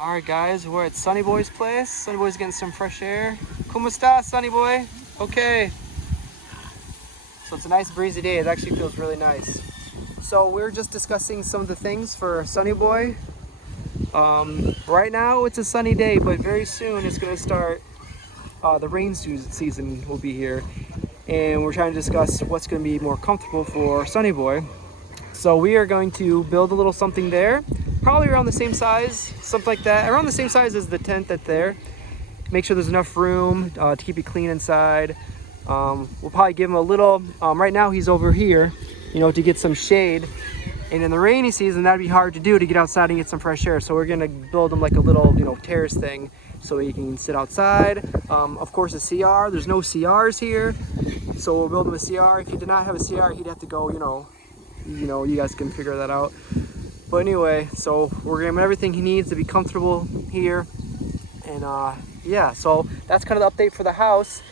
All right, guys, we're at Sonny Boy's place. Sonny Boy's getting some fresh air. ¿Cómo está, Sonny Boy? Okay. So it's a nice breezy day. It actually feels really nice. So we're just discussing some of the things for Sonny Boy. Right now it's a sunny day, but very soon it's going to start. The rain season will be here, and we're trying to discuss what's going to be more comfortable for Sonny Boy. So we are going to build a little something there, probably around the same size, something like that, around the same size as the tent that's there. Make sure there's enough room to keep it clean inside. We'll probably give him a little, right now he's over here, to get some shade. And in the rainy season, that'd be hard to do, to get outside and get some fresh air. So we're gonna build him like a little, terrace thing so he can sit outside. Of course, a CR, there's no CRs here. So we'll build him a CR. If he did not have a CR, he'd have to go, you guys can figure that out. But anyway, so we're giving him everything he needs to be comfortable here. And yeah, so that's kind of the update for the house.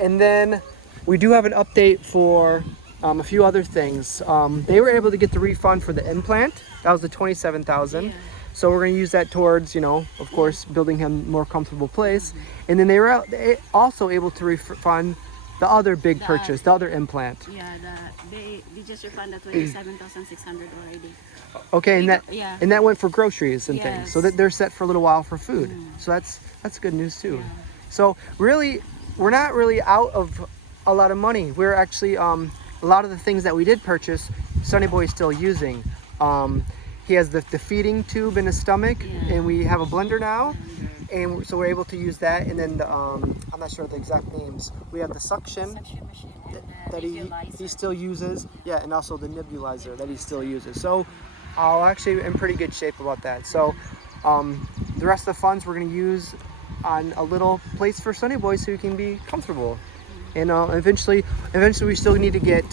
And then we do have an update for a few other things. They were able to get the refund for the implant. That was the $27,000. Yeah. So we're going to use that towards, of course, building him a more comfortable place. And then they were also able to refund the other big purchase, the other implant. Yeah, they just refunded 27,600 already. Okay, and that went for groceries and Yes. things. So that they're set for a little while for food. So that's good news too. Yeah. So really, we're not really out of a lot of money. We're actually a lot of the things that we did purchase, Sonny Boy is still using. He has the feeding tube in his stomach, and we have a blender now, and so we're able to use that. And then I'm not sure the exact names. We have the suction Suction machine and that he nebulizer. still uses, and also the nebulizer that he still uses. So I'll actually in pretty good shape about that. So the rest of the funds we're going to use on a little place for Sonny Boy so he can be comfortable. And eventually we still need to get,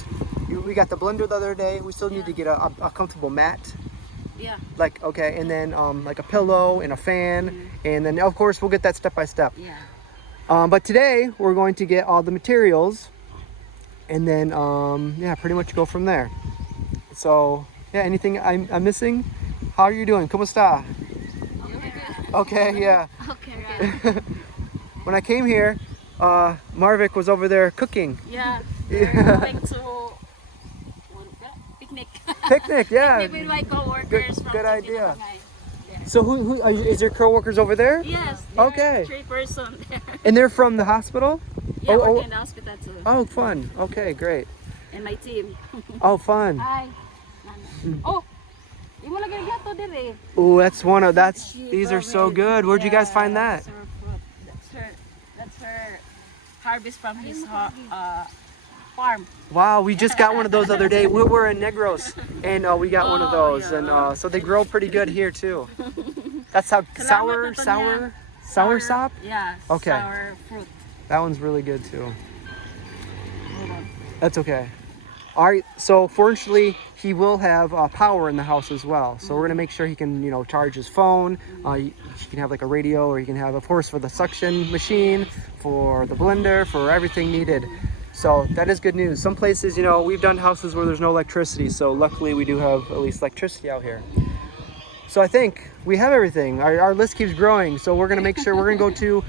we got the blender the other day, we still need to get a comfortable mat. Yeah. And then like a pillow and a fan, and then of course we'll get that step by step. Yeah. But today we're going to get all the materials, and then pretty much go from there. So anything I'm missing? How are you doing? ¿Cómo está? Okay, yeah. Okay, right. When I came here, Marvik was over there cooking. Yeah. We're going to picnic. Picnic, yeah. Picnic with my co-workers from good idea. Yeah. So who is your co-workers over there? Yes. There Okay. are 3 persons there. And they're from the hospital? Yeah, working in the hospital too. Oh, fun. Okay, great. And my team. Oh, fun. Hi. Oh, you want to get gato dire? Oh, these are so good. Where'd you guys find that? That's her harvest from his farm. Wow, we just got one of those the other day. We were in Negros, and we got one of those, and so they grow pretty good here too. That's how sour sop. Yeah. Okay. Sour fruit. That one's really good too. Hold on. That's okay. All right. So fortunately, he will have power in the house as well. So we're gonna make sure he can, charge his phone. He can have like a radio, or he can have, of course, for the suction machine, for the blender, for everything needed. So that is good news. Some places, we've done houses where there's no electricity. So luckily we do have at least electricity out here. So I think we have everything. Our list keeps growing. So we're going to make sure we're going to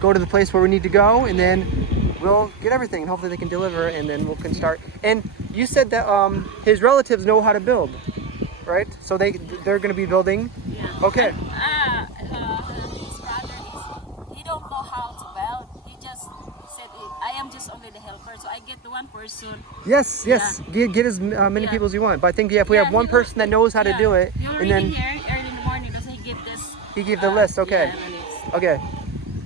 go to the place where we need to go, and then we'll get everything, and hopefully they can deliver, and then we can start. And you said that his relatives know how to build, right? So they're going to be building. Yeah. Okay. His brother he don't know how to build. He just said I am just only the helper, so I get the one person. Yes. Get as many people as you want. But I think if we have one person that knows how to do it, and then here early in the morning, does he give this? he gave the list. Okay. Yeah, the list. Okay.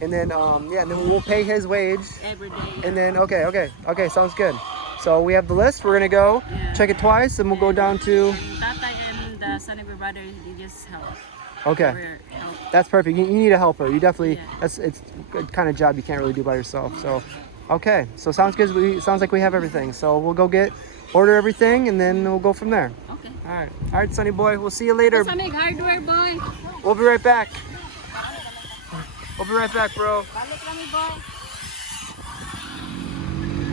And then and then we'll pay his wage. Every day. And then okay, sounds good. So we have the list. We're gonna go check it twice, and we'll go down to. Tatay and the Sonny Boy brother, they just help. Okay. Help. That's perfect. You need a helper. You definitely. It's a kind of job you can't really do by yourself. So, okay. So sounds good. Sounds like we have everything. So we'll go order everything, and then we'll go from there. Okay. All right, Sonny Boy. We'll see you later. Sonny, hardware boy. We'll be right back. We'll be right back, bro. Balik kami, boy.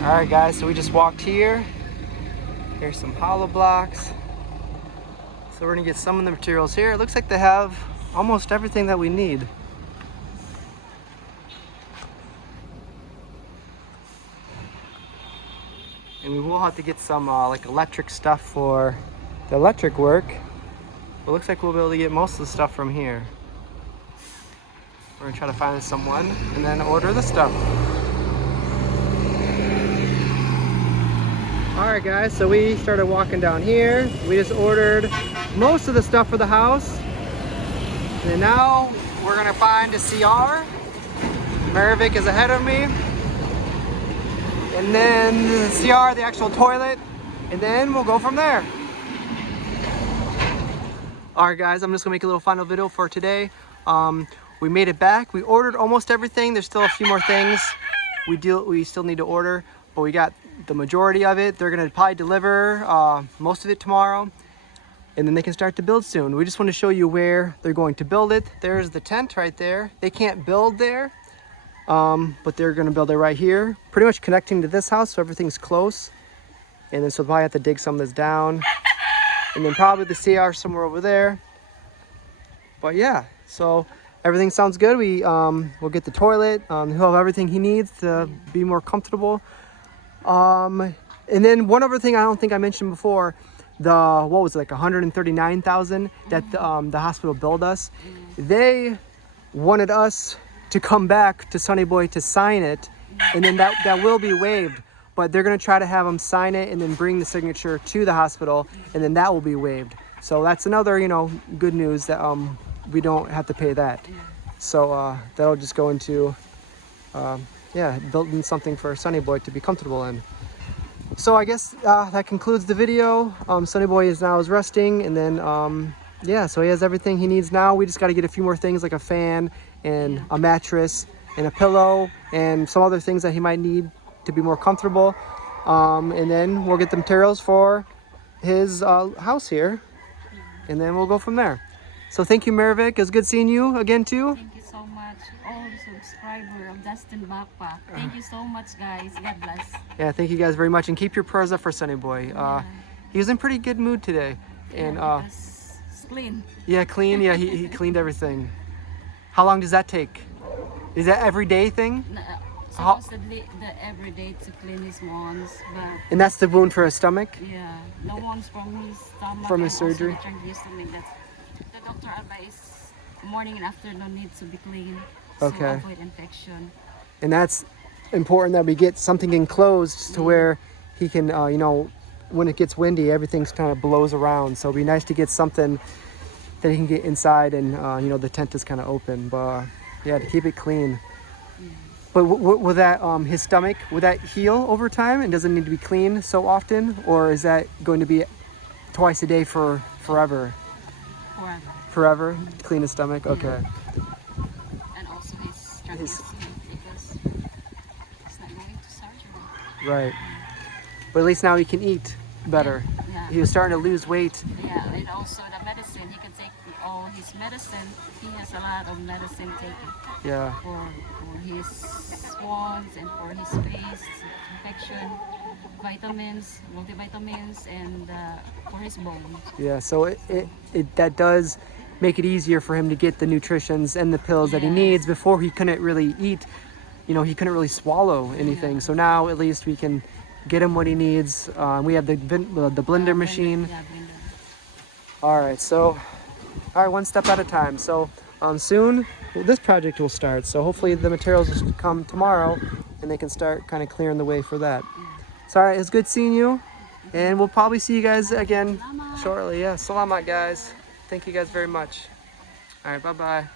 All right, guys. So we just walked here. Here's some hollow blocks. So we're gonna get some of the materials here. It looks like they have almost everything that we need. And we will have to get some like electric stuff for the electric work. But it looks like we'll be able to get most of the stuff from here. We're gonna try to find someone and then order the stuff. All right guys, so we started walking down here. We just ordered most of the stuff for the house. And then now we're gonna find a CR. Maravik is ahead of me. And then the CR, the actual toilet, and then we'll go from there. All right guys, I'm just gonna make a little final video for today. We made it back. We ordered almost everything. There's still a few more things we still need to order, but we got the majority of it. They're gonna probably deliver most of it tomorrow, and then they can start to build soon. We just want to show you where they're going to build it. There's the tent right there. They can't build there, but they're gonna build it right here, pretty much connecting to this house, so everything's close. And then so they'll probably have to dig some of this down, and then probably the CR somewhere over there. But yeah, so everything sounds good. We'll get the toilet. He'll have everything he needs to be more comfortable. And then one other thing I don't think I mentioned before, what was it, like 139,000 that the hospital billed us. They wanted us to come back to Sonny Boy to sign it, and then that will be waived. But they're gonna try to have him sign it and then bring the signature to the hospital, and then that will be waived. So that's another, good news that we don't have to pay that. So that'll just go into building something for Sonny Boy to be comfortable in. So I guess that concludes the video. Sonny Boy is resting, and then so he has everything he needs now. We just got to get a few more things like a fan and a mattress and a pillow and some other things that he might need to be more comfortable, and then we'll get the materials for his house here, and then we'll go from there. So thank you, Maravik. It was good seeing you again too. Thank you so much, all subscriber of DustinBackpacks. Thank you so much, guys. God bless. Yeah, thank you guys very much, and keep your prayers up for Sonny Boy. He was in pretty good mood today, and it's clean. Yeah, clean. Yeah, he cleaned everything. How long does that take? Is that everyday thing? No, supposedly the everyday to clean his wounds, but And that's the wound for his stomach? yeah, the ones from his stomach. From his and surgery? Also the stomach. That the doctor advised morning and afternoon needs to be clean. Okay. So avoid infection. And that's important that we get something enclosed to where he can, when it gets windy, everything's kind of blows around. So it'd be nice to get something that he can get inside, and the tent is kind of open. But to keep it clean. But will that his stomach, will that heal over time and doesn't need to be cleaned so often, or is that going to be twice a day for forever? Forever? Clean his stomach? Okay. And also his because it's not going to surgery. Right. But at least now he can eat better. Yeah. He was starting to lose weight. Yeah, and also the medicine. He can take all his medicine. He has a lot of medicine taken. Yeah. For his wounds and for his face infection, vitamins, multivitamins, and for his bones. Yeah, so that does make it easier for him to get the nutritions and the pills that he needs. Before he couldn't really eat, he couldn't really swallow anything. Yeah. So now at least we can get him what he needs. We have the blender machine. Yeah, blender. All right, one step at a time. So soon this project will start. So hopefully the materials will come tomorrow, and they can start kind of clearing the way for that. So all right, it's good seeing you, and we'll probably see you guys again shortly. Yeah, salamat guys. Thank you guys very much. All right, bye-bye.